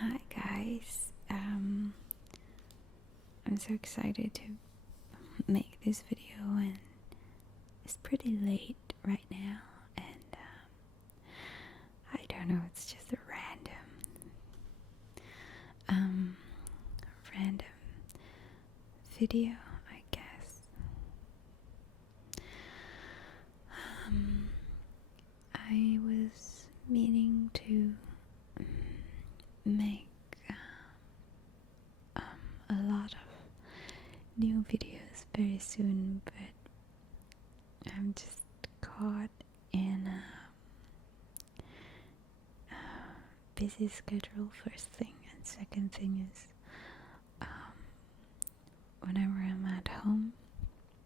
Hi guys. I'm so excited to make this video, and it's pretty late right now, and I don't know, it's just a random video, I guess. I was meaning to make a lot of new videos very soon, but I'm just caught in a busy schedule, first thing, and second thing is whenever I'm at home,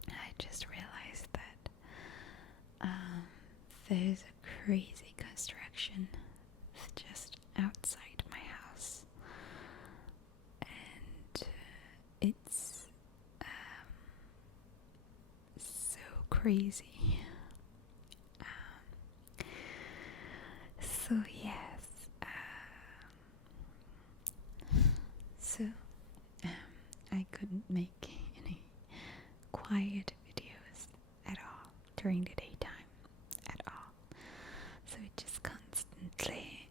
I just realized that there's a crazy construction just outside my house, and it's so crazy. So yes, so I couldn't make any quiet videos at all during the daytime at all. So it just constantly,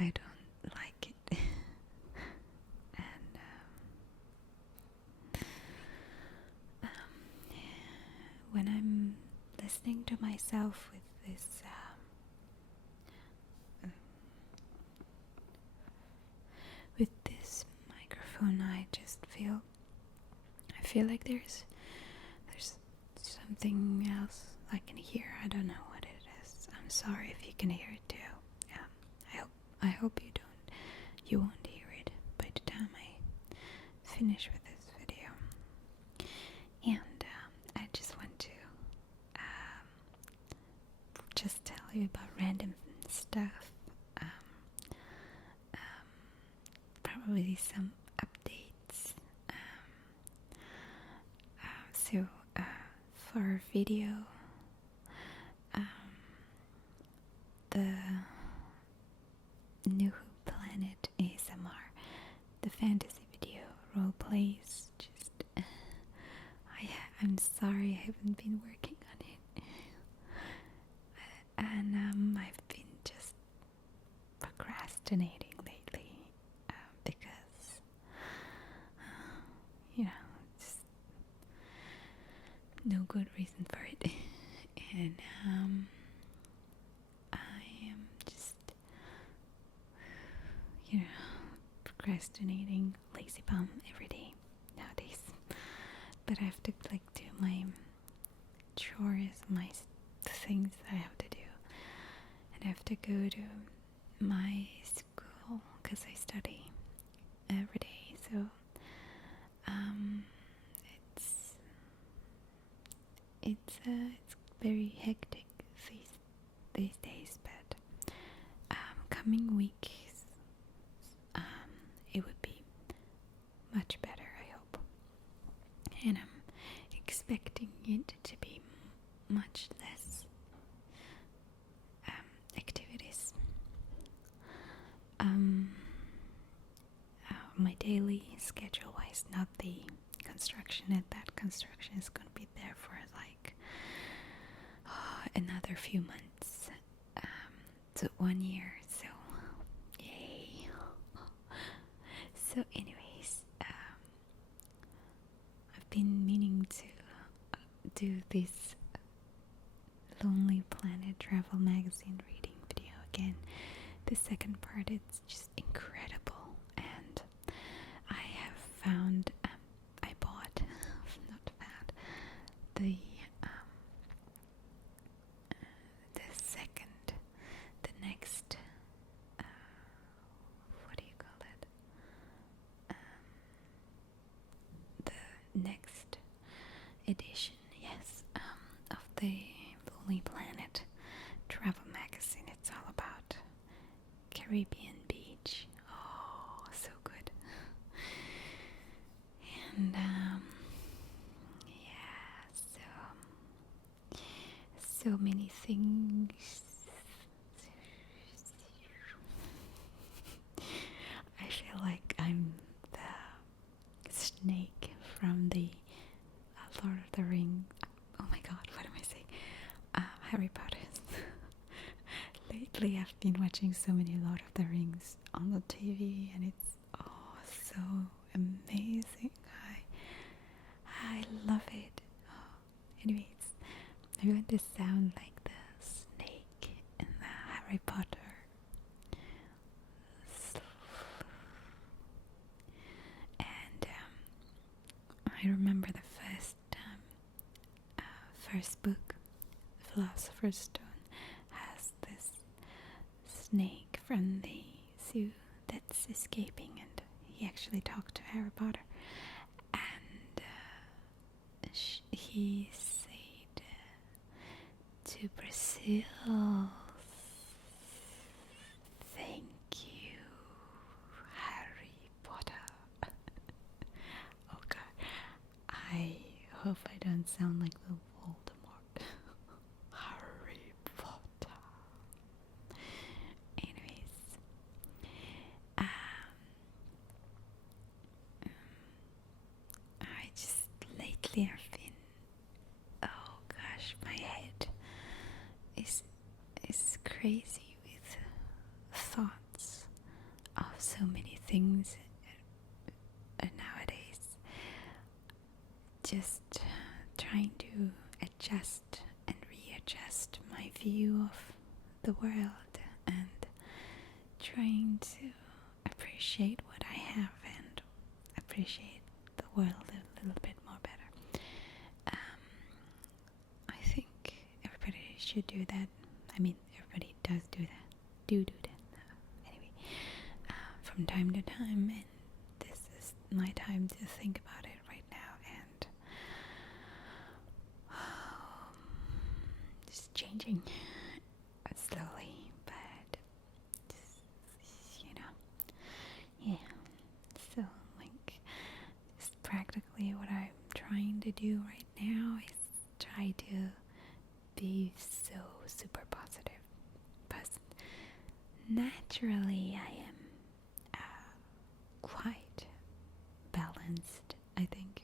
I don't like it. And when I'm listening to myself with this microphone, I feel like there's something else I can hear. I don't know what it is. I'm sorry if you can hear it too. I hope you won't hear it by the time I finish with this video. And I just want to just tell you about random stuff. Probably some updates. So for our video, the New Planet ASMR, the fantasy video role plays. I'm sorry I haven't been working on it, and I've been just procrastinating lately because just no good reason for it, and I am just procrastinating, lazy bum every day nowadays. But I have to do my chores, my things that I have to do, and I have to go to my school because I study every day. So it's very hectic these days. But coming weeks, it would be much better, I hope. And I'm expecting it to be much less activities. My daily schedule wise, not the construction, and that construction is going to be there for like another few months, to 1 year, so yay. So anyways, I've been meaning to do this Lonely Planet travel magazine reading video again. The second part, it's just incredible, and I have found, I bought, not found, the next, what do you call it? The next edition, yes, of the Lonely Planet travel magazine. It's all about Caribbean beach. Oh, so good. And yeah, so many things. lately I've been watching so many Lord of the Rings on the TV, and it's so amazing. I love it. Anyways, I'm going to sound like the snake in the Harry Potter. And I remember the first book, Philosopher's Stone, has this snake from the zoo that's escaping, and he actually talked to Harry Potter, and he said to Brazil, "Thank you, Harry Potter." Oh god, I hope I don't sound like the Voldemort. Harry Potter. Anyways, I just lately I've been, oh gosh, my head is crazy with thoughts of so many things nowadays. Just trying to adjust and readjust my view of the world, and trying to appreciate what I have and appreciate the world a little bit more better. I think everybody should do that. I mean, everybody does do that. Do that. Anyway, from time to time, and this is my time to think about it right now, and just changing slowly, but just, yeah. So, like, just practically what I'm trying to do right now is try to be so super positive, but naturally I am quite balanced, I think.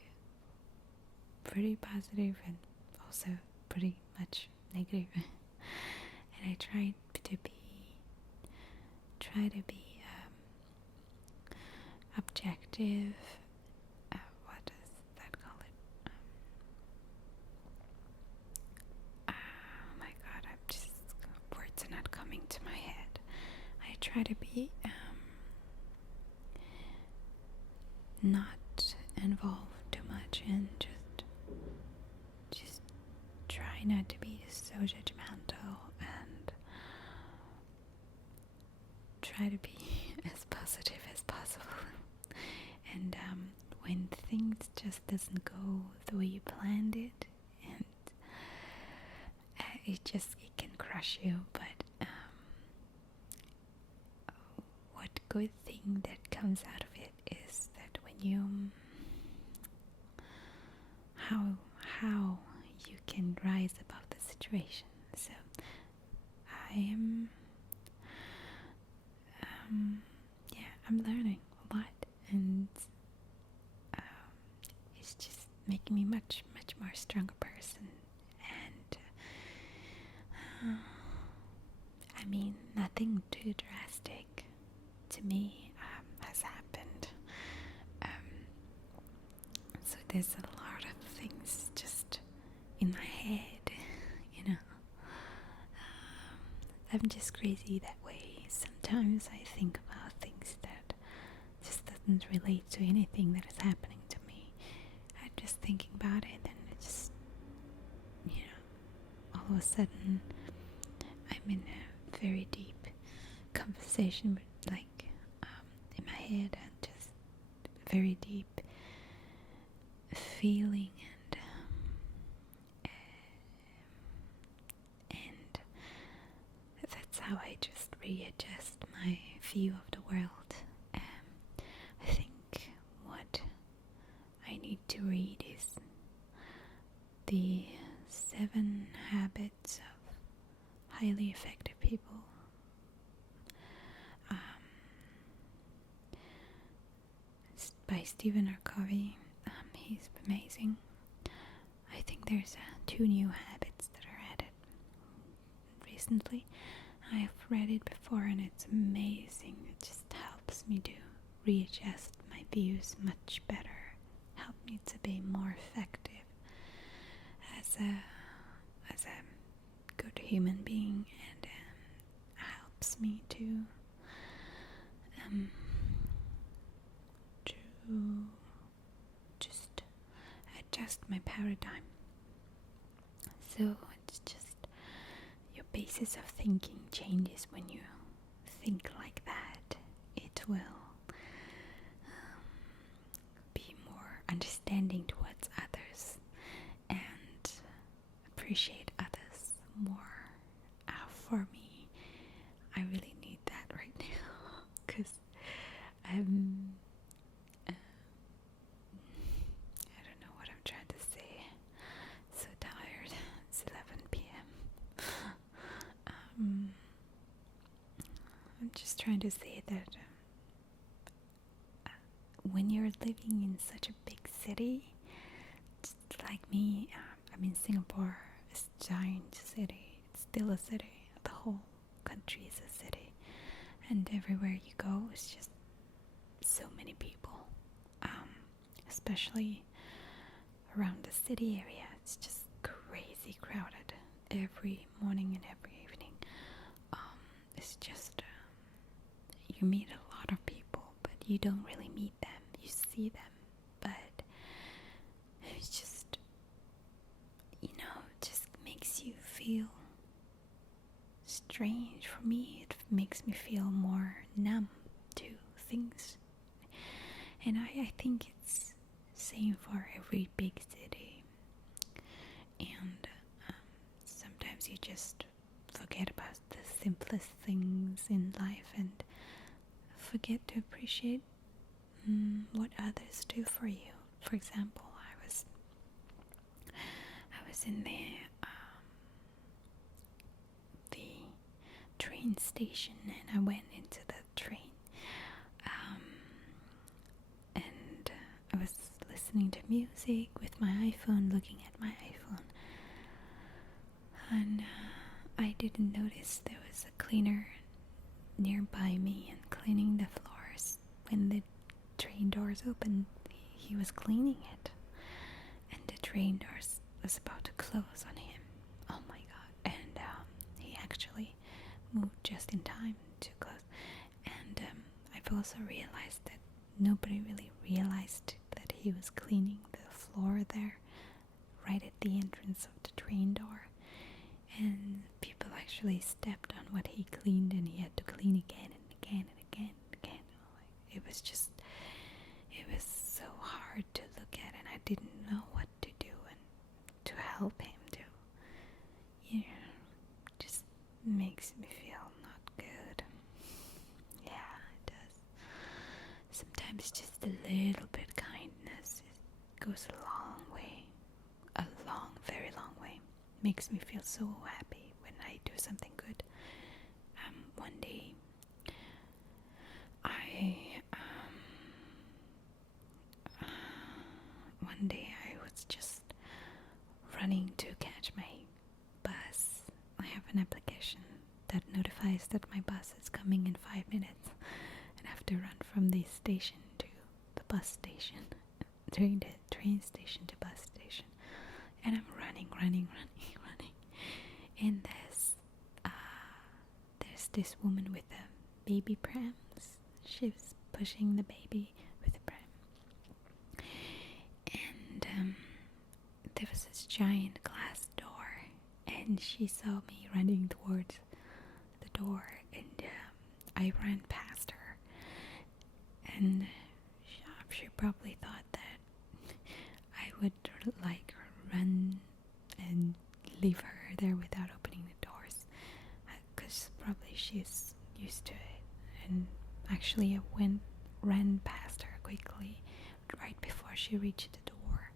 Pretty positive and also pretty much negative. And I try to be objective. What does that call it? Oh my god, words are not coming to my head. I try to be not involved too much, and just try not to be so judgmental, and try to be as positive as possible. And when things just doesn't go the way you planned it, and it can crush you, but what good thing that comes out of it is that when you how you can rise above the situation. So I am I'm learning a lot, and it's just making me much more stronger person. And I mean, nothing too drastic to me has happened. So there's a lot of things just in my head, I'm just crazy that way. Sometimes I think about things that just doesn't relate to anything that is happening to me. I'm just thinking about it, and it just, all of a sudden I'm in a very deep conversation with, like, in my head, and just very deep feeling, and that's how I just readjust my view of the world. I think what I need to read is the 7 Habits of Highly Effective People. By Stephen R. Covey. He's amazing. I think there's 2 new habits that are added recently. I've read it before and it's amazing. It just helps me to readjust my views much better, help me to be more effective as a good human being, and helps me to just adjust my paradigm. So it's just your basis of thinking changes when you think like that. It will be more understanding towards others and appreciate others more. For me, I really need that right now because I'm I don't know what I'm trying to say. So tired. It's 11 p.m. I'm just trying to say that when you're living in such a big city, just like me, I'm in Singapore. It's a giant city. It's still a city. The whole country is a city, and everywhere you go, it's just so many people. Especially around the city area, it's just crazy crowded every morning and every evening. It's just you meet a lot of people, but you don't really meet them. You see them, but it's just, it just makes you feel strange. For me, it makes me feel more numb to things, and I think it's same for every big city. And sometimes you just forget about the simplest things in life and forget to appreciate what others do for you. For example, I was in the train station, and I went into the train, and I was listening to music with my iPhone, looking at my iPhone, and I didn't notice there was a cleaner nearby me and cleaning the floors. When the train doors opened, he was cleaning it, and the train doors was about to close on him. Oh my god. And he actually moved just in time to close. And I've also realized that nobody really realized that he was cleaning the floor there right at the entrance of the train door, and people actually stepped on what he cleaned, and he had to clean again and again and again and again. It was so hard to look at, and I didn't know what to do and to help him to, just makes me feel not good. Yeah, it does. Sometimes just a little bit kindness goes a long way, very long way. Makes me feel so happy when I do something good. One day I was just running to catch my bus. I have an application that notifies that my bus is coming in 5 minutes, and I have to run from the station to the bus station, train station to bus station, and I'm running, and there's this woman with a baby prams. She was pushing the baby with a pram, and there was this giant glass door, and she saw me running towards the door, and I ran past her, and she probably thought that I would run and leave her there without opening the doors, because probably she's used to it. And actually I ran past her quickly right before she reached the door.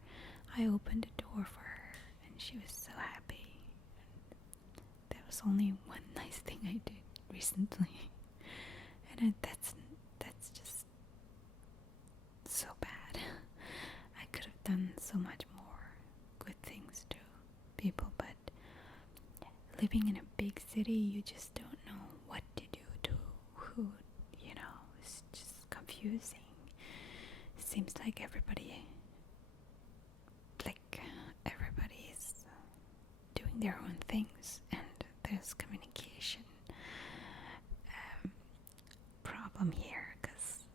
I opened the door for her, and she was so happy. That was only one nice thing I did recently, and that's just so bad. I could have done so much more good things to people, but living in a big city, you just don't know who, is just confusing. It seems like everybody is doing their own things, and there's communication problem here, because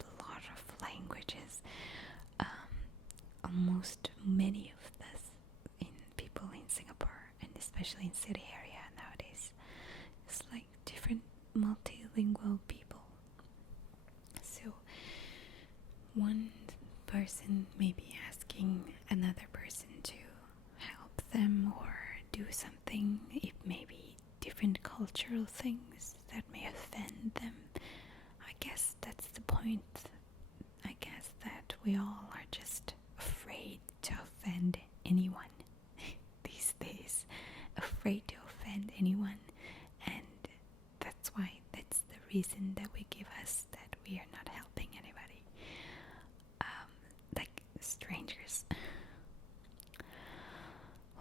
a lot of languages, almost many of this people in Singapore, and especially in city area nowadays, it's like different multilingual people. So one person may be asking another person to help them or do something. It may be different cultural things that may offend them. I guess that's the point. I guess that we all are just afraid to offend anyone these days. Afraid to offend anyone. And that's the reason that we give us that we are not helping anybody. Like strangers.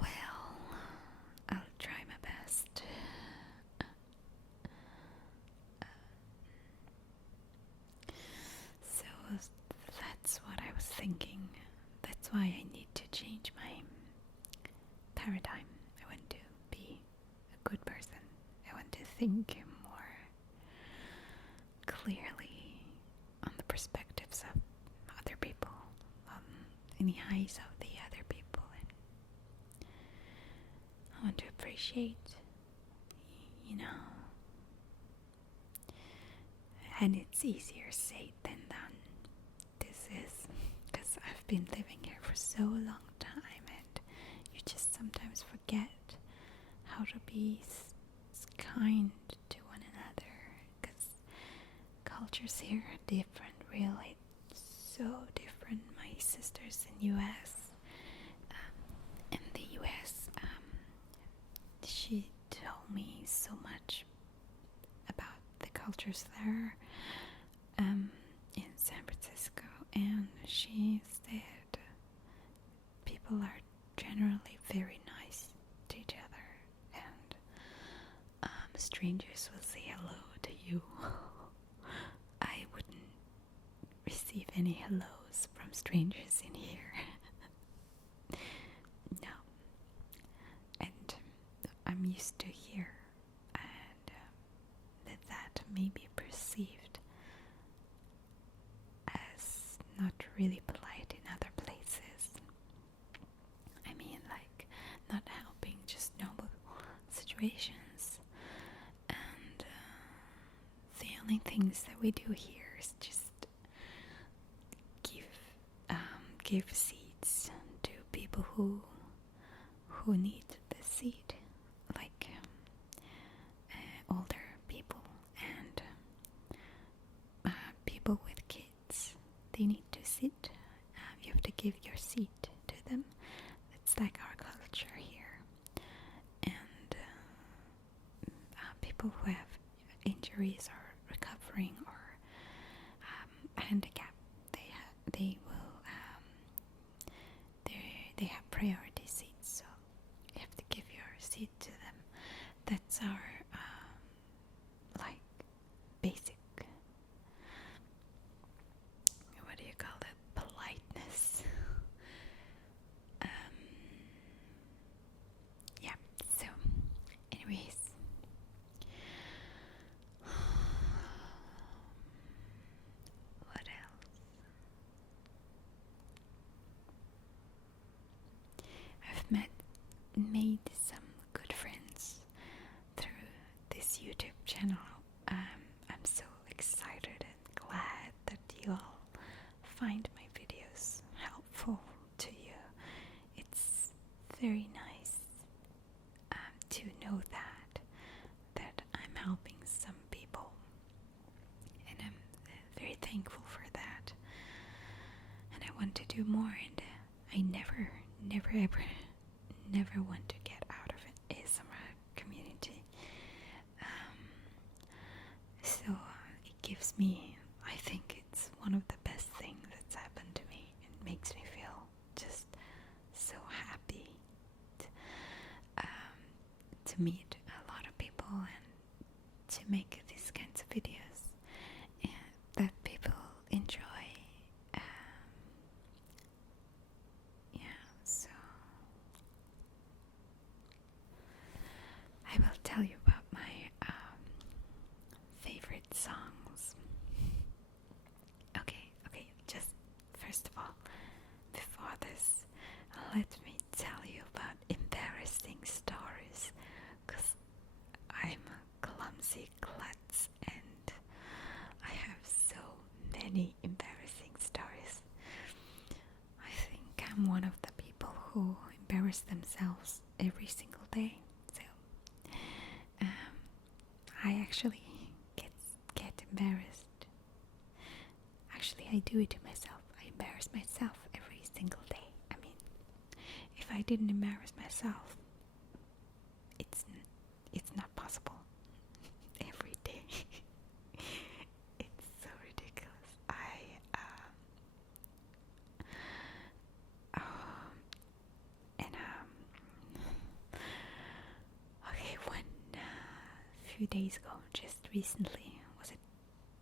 Well, I'll try my best. So that's what I was thinking. That's why I need to change my paradigm. I want to be a good person. I want to think more clearly on the perspectives of other people, in the eyes of the other people, and I want to appreciate, and it's easier said than done. This is because I've been living here for so long time, and you just sometimes forget how to be kind to one another, because cultures here are different, really so different. My sister's in US, in the US, she told me so much about the cultures there, in San Francisco, and she said people are generally very nice to each other, and strangers will say hello to you. I wouldn't receive any hellos from strangers in here. No. And I'm used to here, and that may be perceived as not really polite in other places. I mean, like, not helping just normal situations. And the only things that we do here is just give seats to people who need the seat, like older people and people with kids. They need to sit. You have to give your seat to them. It's like our culture here. And people who have injuries or recovering or handicap, they have priority seats, so you have to give your seat to them. That's our like basic, what do you call it, politeness. Yeah, so anyways, what else? I've made some good friends through this YouTube channel. I'm so excited and glad that you all find my videos helpful to you. It's very nice to know that I'm helping some people, and I'm very thankful for that. And I want to do more, and I never want to get out of an ASMR community. So it gives me, I think it's one of the best things that's happened to me. It makes me feel just so happy to meet a lot of people and to make these kinds of videos and that people enjoy. Yeah, so I will tell you about my favorite songs. Okay, just first of all, before this, let me tell you about embarrassing stories, because I'm a clumsy klutz and I have so many embarrassing stories. I think I'm one of the people who embarrass themselves every single day. So I actually get embarrassed. Actually, I do it to myself. I embarrass myself every single day. I mean, if I didn't embarrass myself, it's not possible. Every day. It's so ridiculous. Okay, one few days ago, just recently, was it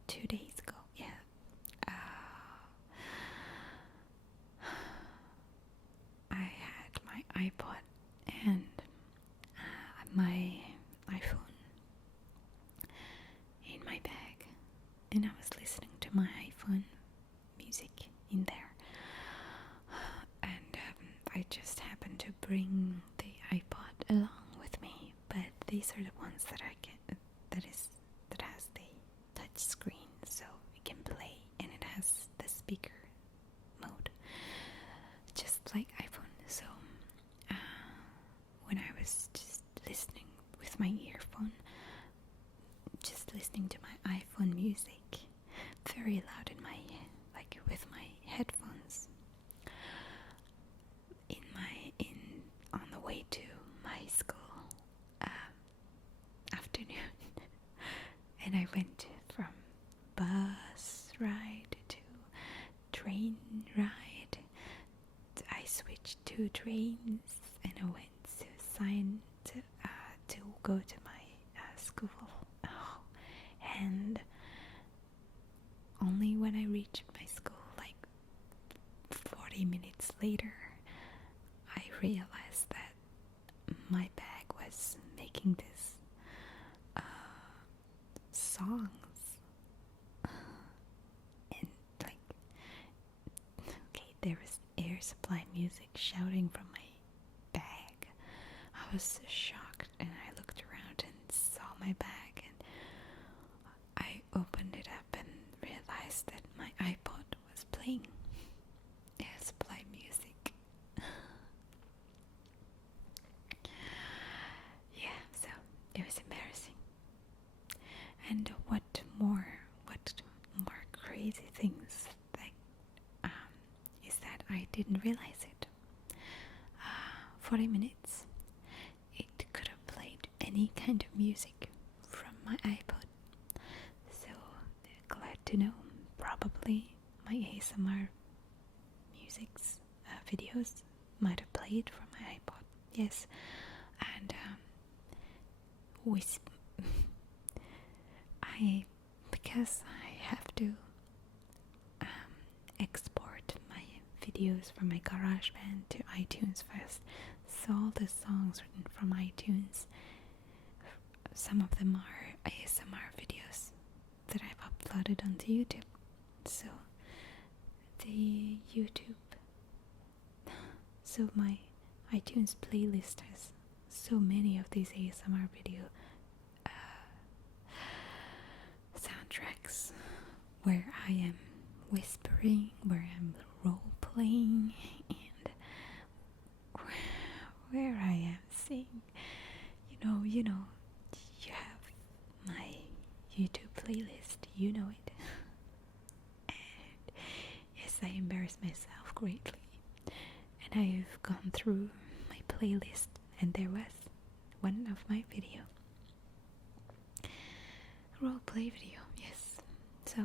2 days ago? Yeah. I had my iPod and my iPhone in my bag, and I was listening to my iPhone music in there, and I just happened to bring the iPod along with me. But these are the ones that I can that has the touch screen, so it can play, and it has the speaker mode, just like iPhone. So when I was just listening with my earphone, just listening to my iPhone music very loud in my with my headphones on the way to my school afternoon, and I went from bus ride to train ride. I switched to trains, and I went to sign to go to my school. Oh, and only when I reached my school, like 40 minutes later, I realized that my bag was making this songs, and okay, there was air supply music shouting from my bag. I was so shocked, and I looked around and saw my bag, and I opened it up and realized that my iPod was playing air supply music. Yeah, so it was embarrassing. And what more crazy things is that I didn't realize it. 40 minutes, it could have played any kind of music from my iPod. So glad to know. Probably my ASMR music's videos might have played from my iPod. Yes, and because I have to export my videos from my GarageBand to iTunes first, so all the songs written from iTunes, some of them are ASMR videos that I've uploaded onto YouTube. So my iTunes playlist has so many of these ASMR video soundtracks where I am whispering, where I'm role playing, and where I am saying, you have my YouTube playlist, you know it. And yes, I embarrass myself greatly, and I've gone through my playlist, and there was one of my video, roleplay video, yes. So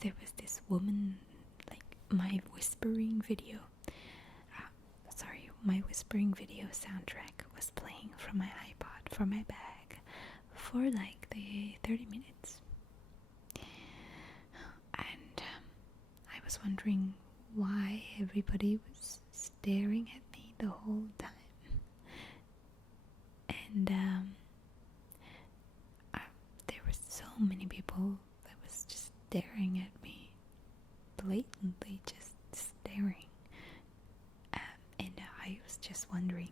there was this woman, like my whispering video soundtrack was playing from my iPod, from my bag, for like the 30 minutes. And I was wondering why everybody was staring at me the whole time. And there were so many people that was just staring at me, blatantly just staring. And I was just wondering,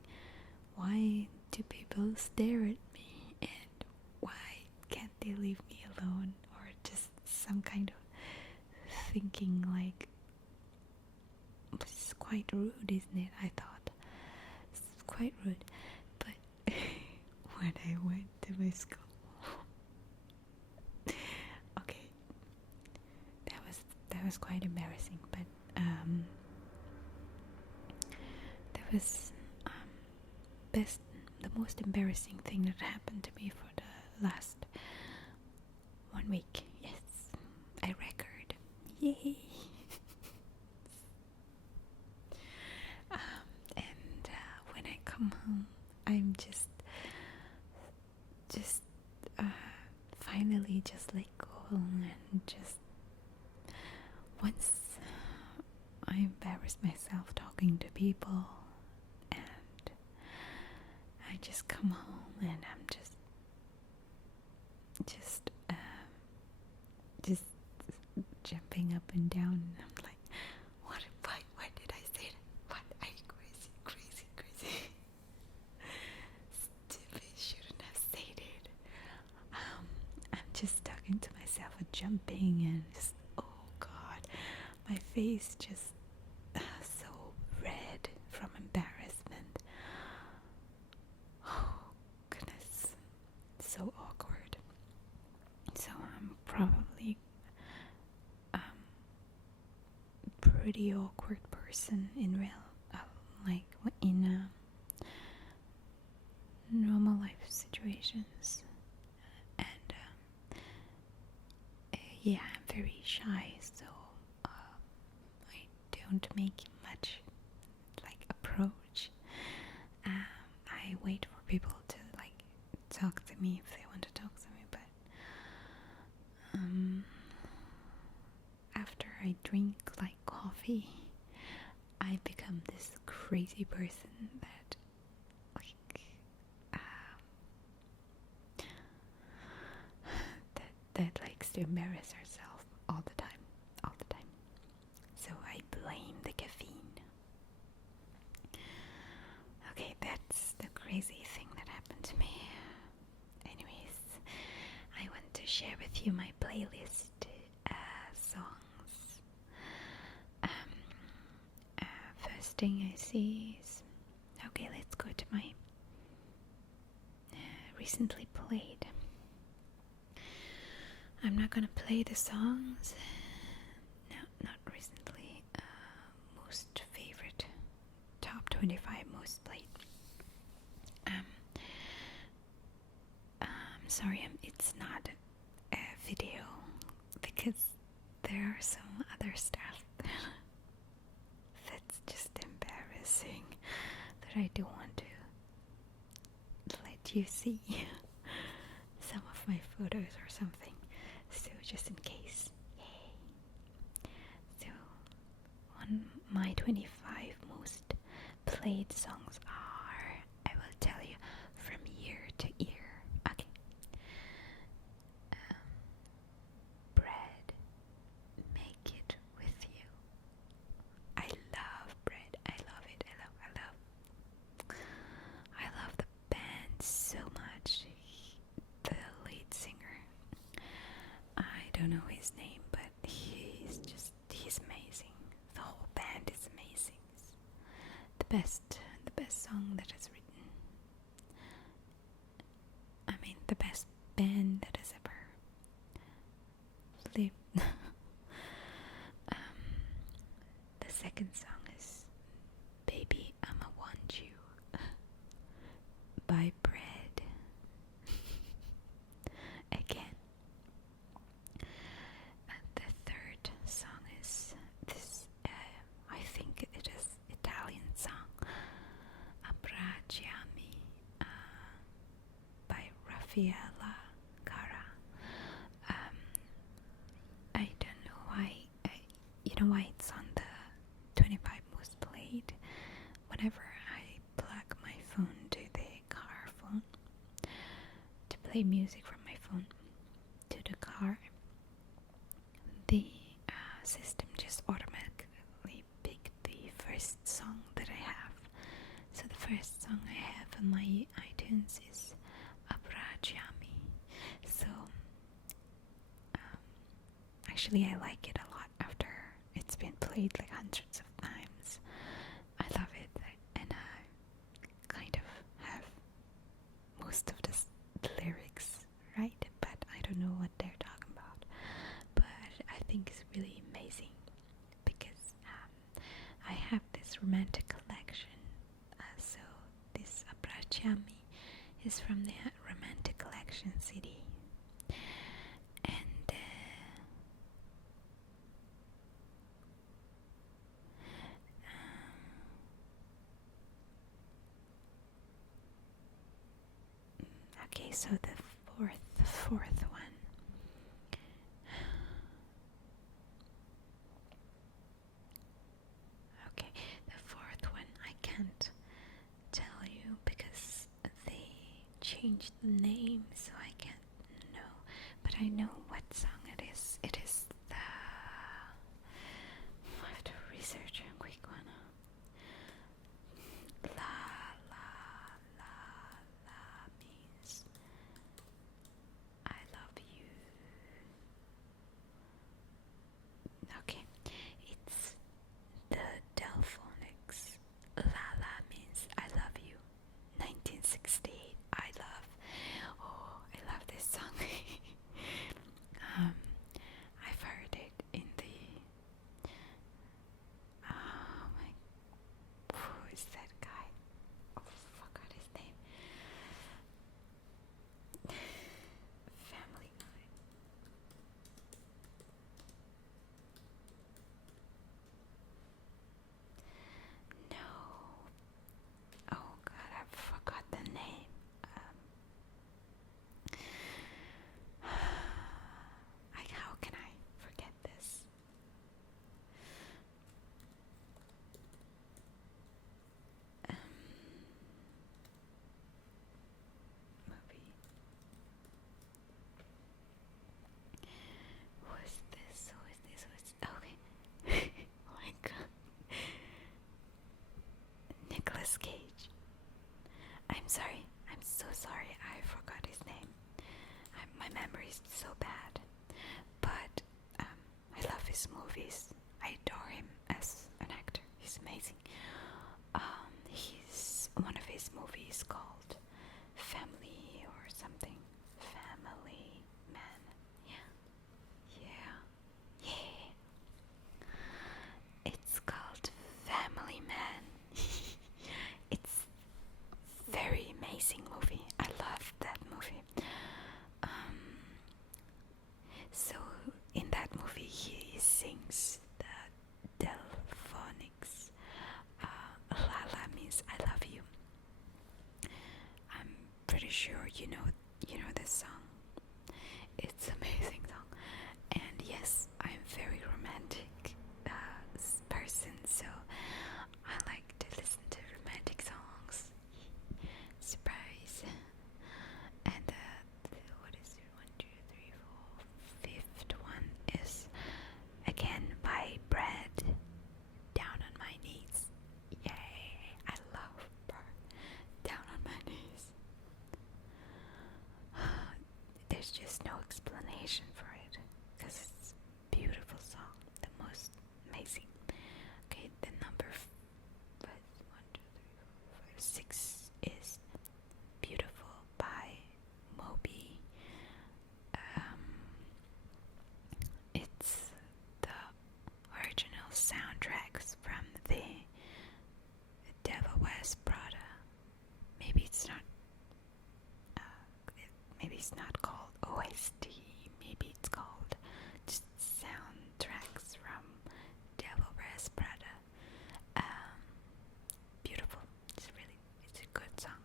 why do people stare at me, and why can't they leave me alone? Or just some kind of thinking like, this is quite rude, isn't it? I thought this is quite rude. But when I went to my school, okay, that was quite embarrassing. But that was the most embarrassing thing that happened to me for the last 1 week. Yes, I record. Yay! And when I come home, I'm just finally just let go, and just once I embarrass myself talking to people, and I just come home and I'm just jumping up and down, and I'm like, why did I say that? What? Are you crazy? Stupid, shouldn't have said it. I'm just talking to myself and jumping, and just, oh god, my face just so red from embarrassment. Oh goodness, so awkward. So I'm probably pretty awkward person in like in normal life situations. And yeah, I'm very shy, so I don't make much like approach. I wait for people to like talk to me if they want to talk to me, but after I drink like coffee, I become this crazy person that like that likes to embarrass herself all the time. So I blame the caffeine. Okay, that's the crazy thing that happened to me. Anyways, I want to share with you my playlist songs. First thing I see is, okay, let's go to my recently played. I'm not gonna play the songs. No, not recently. Most favorite, top 25 most played. I'm sorry, it's not a video because there are some other stuff that's just embarrassing that I don't want to let you see some of my photos or something. So just in case. Yay. So on my 25 most played songs are, I will tell you, from year to year. Okay. Bread, make it with you. I love Bread. I love it. I love the band so much. The lead singer, I don't know his name, but he's amazing. The whole band is amazing. It's the best song that is written. I mean, the best band that has ever lived. The second song is Baby, I'ma Want You by Bread. Again. And the third song is this, I think it is Italian song, Abbracciami by Raffaella know why it's on the 25 most played. Whenever I plug my phone to the car phone to play music from my phone to the car, the system just automatically picked the first song that I have. So the first song I have on my iTunes is Abrajami. So actually I like it a lot after it's been played like hundreds of times. I love it, and I kind of have most of the lyrics right, but I don't know what they're talking about. But I think it's really amazing because I have this romantic collection. So this Abrachami is from the romantic collection CD. And okay, so the fourth one. Okay, the fourth one I can't tell you because they changed the name, so I can't know. But I know what song it is. It is the. I have to research a quick one. La la la la means I love you. Okay, it's the Delphonics. La la means I love you. 1968. I love. Oh, I love this song. I've heard it in the. Oh my. Who is that guy? Oh, forgot his name. Family Guy. No. Oh God, I forgot the name. How can I forget this? Movie. Who is this? Okay. Oh my God. Nicolas Cage. I'm sorry. I'm so sorry. I forgot his name. My memory is so bad. But I love his movies. I adore him as an actor. He's amazing. One of his movies called Family or something. Family Man. Yeah. It's called Family Man. It's very amazing movie. I love that movie. So in that movie he sings the Delphonics. Lala means I love you. I'm pretty sure you know this song. It's an amazing song. And yes, I'm very romantic person, so I like to listen to romantic songs. Surprise. And what is it? 1, 2, 3, 4. Fifth one is again by Brad. Down on my knees. Yay! I love Down on my knees. There's just no explanation for it because it's a beautiful song, the most amazing. Okay, the number 1, 2, 3, 4, 5, 6 is Beautiful by Moby. It's the original soundtracks from the Devil Wears Prada. Maybe it's not. Maybe it's not called OST. Maybe it's called just soundtracks from Devil Wears Prada. Beautiful. It's a good song.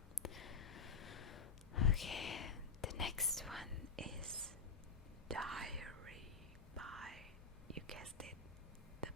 Okay, the next one is Diary by, you guessed it, the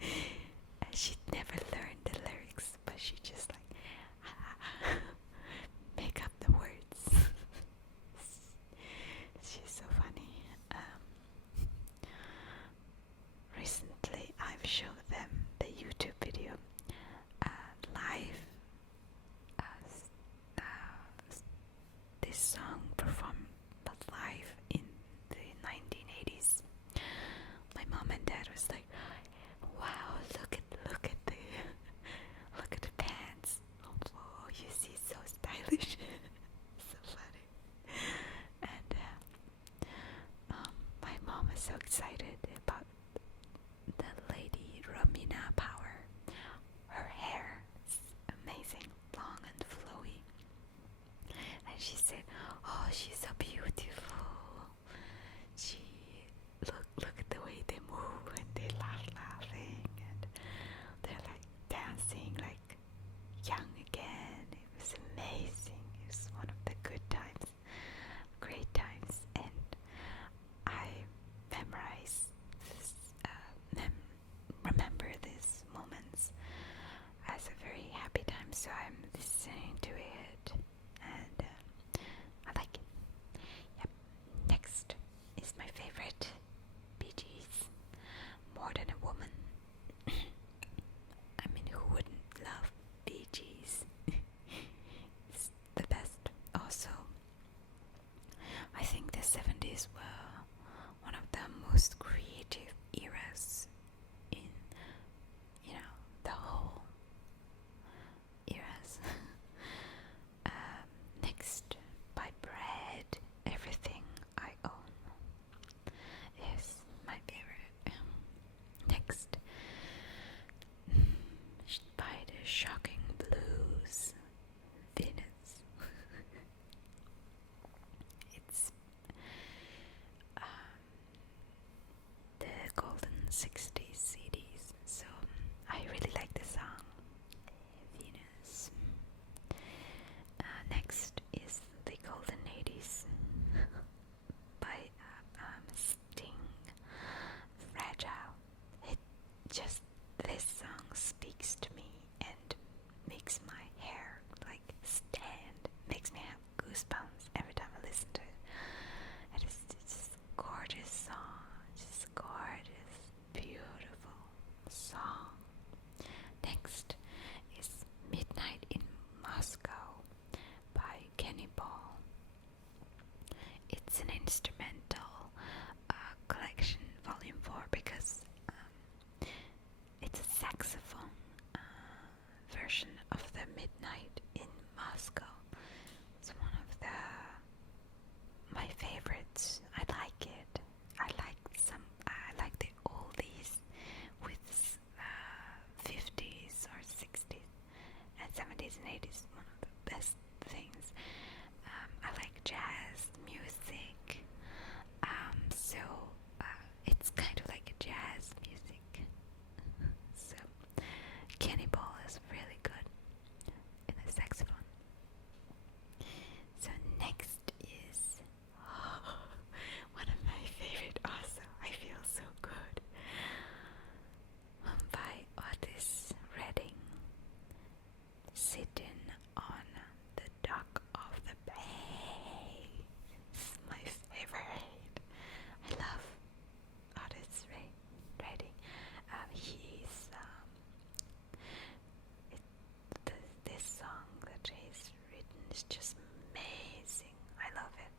And she'd never learned the lyrics, but she just like make up the words. She's so funny. Recently, I've showed them the YouTube video live. This song performed live in the 1980s. My mom and dad was like, "Wow, look at the look at the pants. Oh, you see, so stylish." So funny. And my mom is so excited about the lady Romina Power. Her hair is amazing, long and flowy. And she said, "Oh, she's so beautiful. She look at the way they move and they laughing and they're like dancing like young again." It was amazing. It was one of the good times, great times, and I memorize this, remember these moments as a very happy time. So I'm listening to it, and I like it. Yep. Next is my favorite, Bee Gees, More Than a Woman. I mean, who wouldn't love Bee Gees? It's the best. Also, I think the 70s were one of the most creative eras in, the whole eras. Next, by Bread, Everything I Own is my favorite. Next, by the Shocking Blues, Venus. It's the golden 60s CDs, so I really like the song Venus. Next is the golden 80s by Sting, Fragile. This song speaks to me and makes my hair like stand, makes me have goosebumps every time I listen to it. It's just a gorgeous song, just a gorgeous, beautiful song. Next is Midnight in Moscow by Kenny Ball. It's an instrumental collection, volume 4, because it's a saxophone version of the Midnight in Moscow. It's one of my favorites. I like it. I like the oldies with 50s or 60s and 70s and 80s. One of the best things. I like jazz music. So it's kind of like a jazz music. So Kenny Ball is really good in the saxophone. So next is one of my favorite also. I feel so good. By Otis Redding, Sitting on the Dock of the Bay. It's my favorite. I love Otis Redding. He's this song that he's written is just amazing. I love it.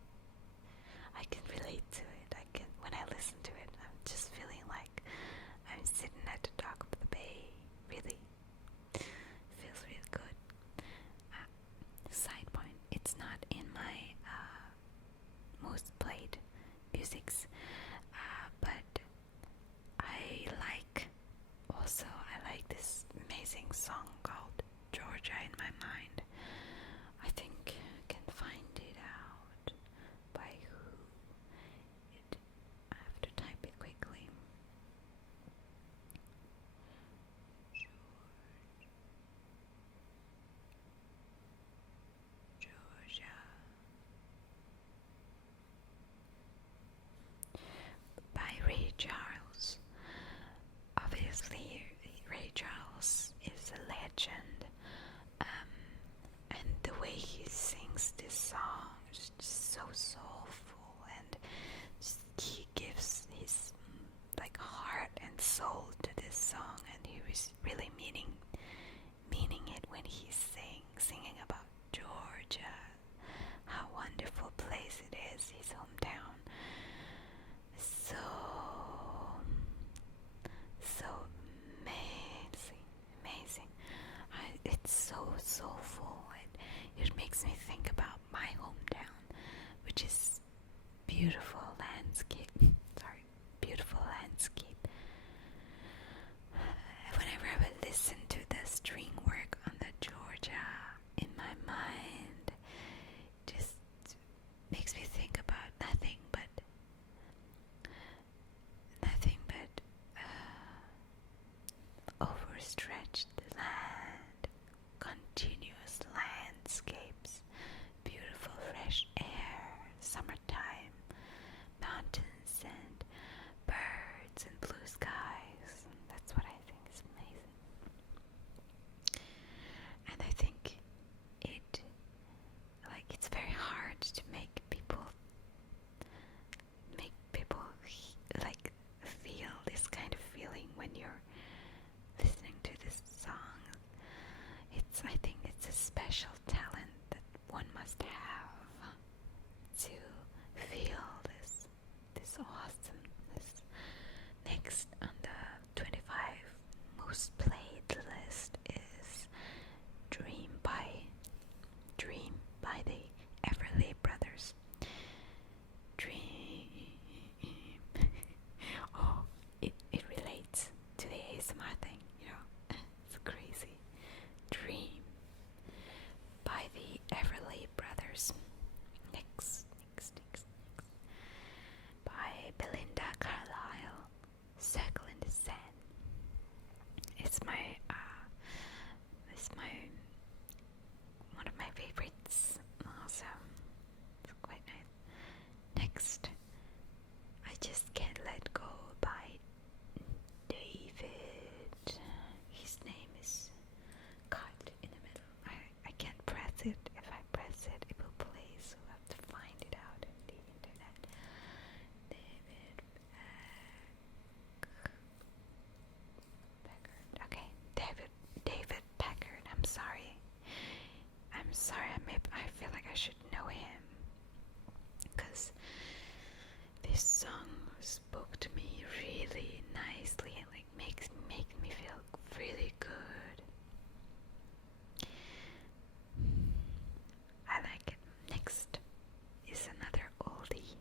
I can relate to it. When I listen to it, I'm just feeling like I'm sitting at the dock of the bay. Really feels really good. Side point: it's not in my most played musics, but I like this amazing song called Georgia in My Mind. I think I can find it out by who I have to type it quickly. Georgia by Ray Charles. Obviously, Charles is a legend. And the way he sings this song is just so soulful, and he gives his like heart and soul to this song, and he was really meaning it when he's singing about Georgia, how wonderful place it is, his hometown. So amazing. It's so soulful. It makes me think about my hometown, which is beautiful landscape. Beautiful landscape. Whenever I would listen to the string work on the Georgia in my mind, just makes me think about nothing but overstretched land, continuous landscapes, beautiful fresh air, summertime, mountains and birds and blue skies. That's what I think is amazing. And I think it's very hard to make people like feel this kind of feeling when you're listening to this song. I think it's a special talent that one must have to feel this awesomeness. Next on the 25 most played list is Dream by the Everly Brothers. Dream. Oh, it relates to the ASMR thing, it's crazy. Dream by the Everly Brothers. Next. By Belinda Carlisle, Circle in the Sand. It's my one of my favorites. Also, it's quite nice. Next, I Just Can't Let Go by David. His name is cut in the middle. I can't press it. If I press it, it will play, so I have to find it out on the internet. David Packard. Okay, David Packard. I'm sorry. I feel like I should know him, because this song spoke to me really nicely and makes me feel really good. I like it. Next is another oldie,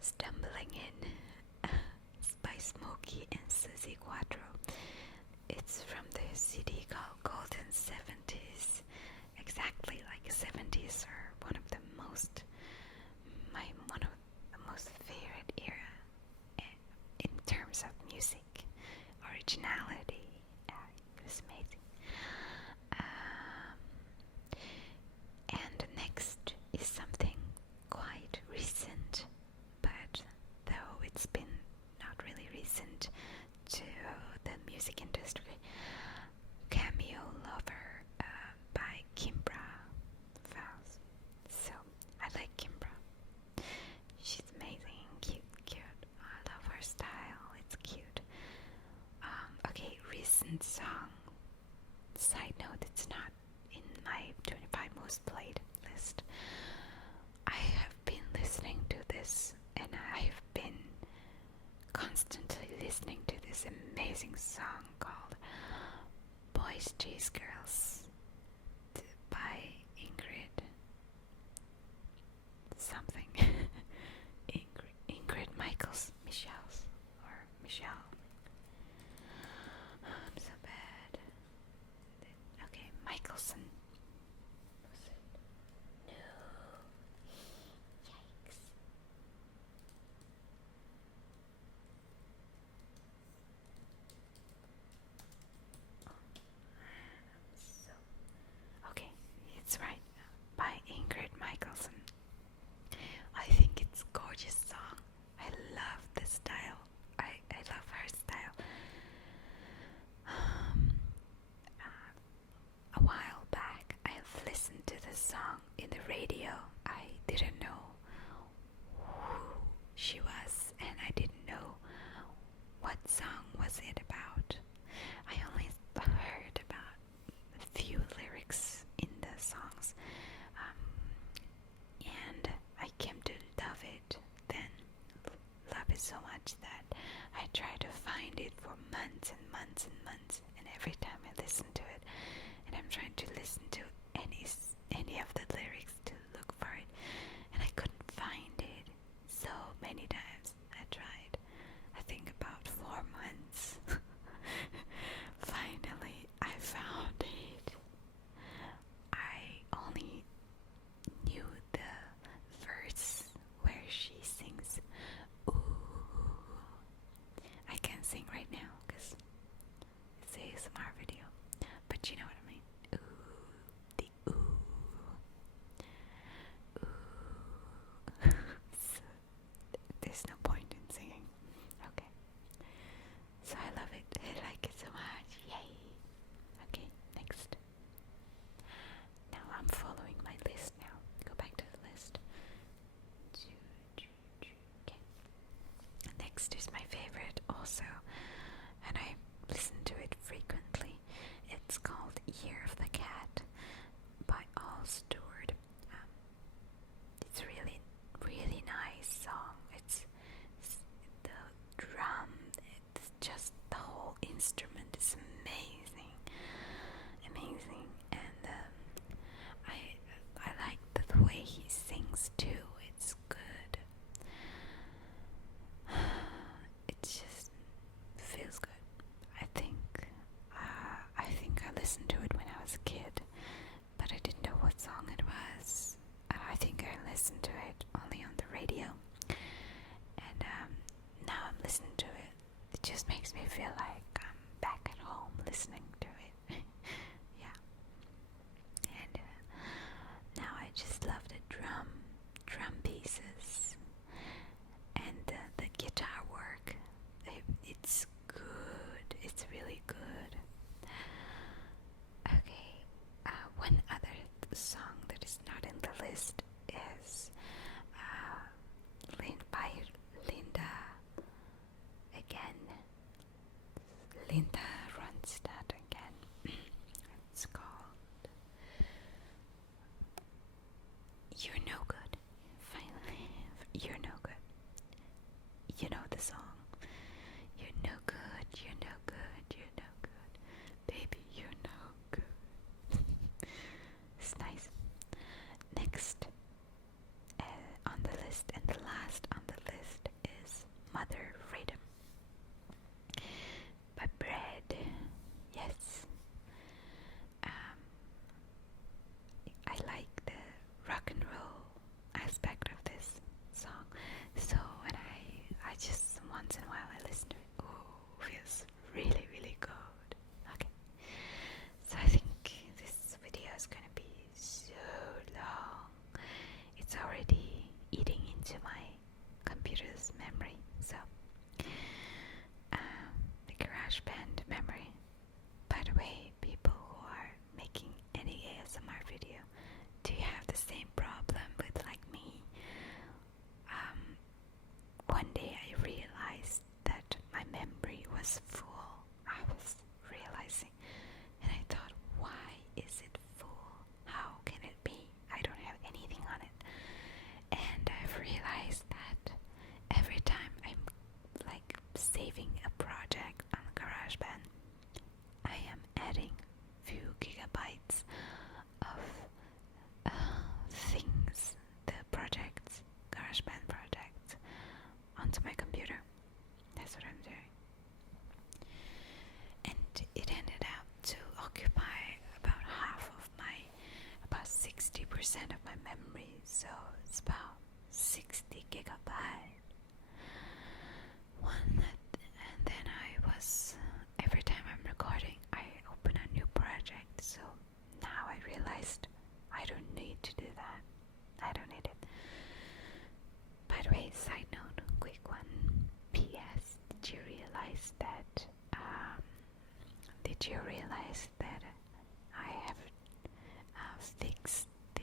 Stumbling In by Smokey and Susie Quattro. It's from the CD called Golden 70s. Exactly, like 70s are one of the most favorite era in terms of music originality. It was amazing. And next is something quite recent, but though it's been not really recent to the music industry. Cameo Lover by Kimbra Faust. So I like Kimbra. She's amazing, cute. I love her style. It's cute. Okay, recent song. Side note, it's not in my 25 most played list. I have been listening to this, and I have been constantly listening to this amazing song called Boys Chase Girls by Ingrid something. Ingrid Michelle. I'm so bad. Okay, Michelson. No. Yikes. I'm so song in the radio. I didn't know who she was, and I didn't know what song was it about. I only heard about a few lyrics in the songs, and I came to love it. Then love it so much that I tried to find it for months and months and months, and every time I listen to it, and I'm trying to listen to any of the lyrics to look for it, and I couldn't find it. So many times I tried. I think about 4 months. Finally, I found it. I only knew the verse where she sings, "Ooh." I can't sing right now because it's a ASMR video, but you know what I mean. Ooh, the ooh. Ooh. So, there's no point in singing. Okay. So I love it. I like it so much. Yay. Okay, next. Now I'm following my list now. Go back to the list. Okay. Next is my favorite also, and I listen to it frequently. It's called Year of the Cat by All Stewart. It's really, really nice song. It's the drum, it's just the whole instrument is amazing, and I like the way he sings too. It's good. It just feels good. I think I listened to it when I was a kid, but I didn't know what song it was. I think I listened to it only on the radio, and now I'm listening to it. It just makes me feel like I'm back at home listening to it. Yeah. And now I just love the drum pieces and the guitar work. It's good. It's really good. Okay. One other song that is not in the list is by Linda again. Linda Ronstadt again. It's called You're No Good. Finally, You're No Good. You know the song. You're no good, you're no good, you're no good. Baby, you're no good. It's nice. Next on the list, and the last on the list, is Mother Freedom by Bread. Yes. I like the rock and roll aspect of this song, so when I just once in a while I listen to it. Ooh, feels really, really good. Okay, so I think this video is gonna be so long. It's already eating into my computer's memory, so the GarageBand memory. By the way, people who are making any ASMR video, do you have the same problem with like me? One day I realized that my memory was full. I was realizing, and I thought, why is it full? How can it be? I don't have anything on it. And I've realized that every time I'm like saving a project on GarageBand, I am adding few gigabytes of things, the projects, GarageBand projects, onto my computer. That's what I'm doing. And it ended up to occupy about 60% of my memory, so it's about 60 gigabytes. And then every time I'm recording, I open a new project, so now I realized I don't need to do that. I don't need it. By the way, side note, quick one. P.S. Did you realize that I have fixed the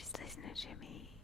just listen to me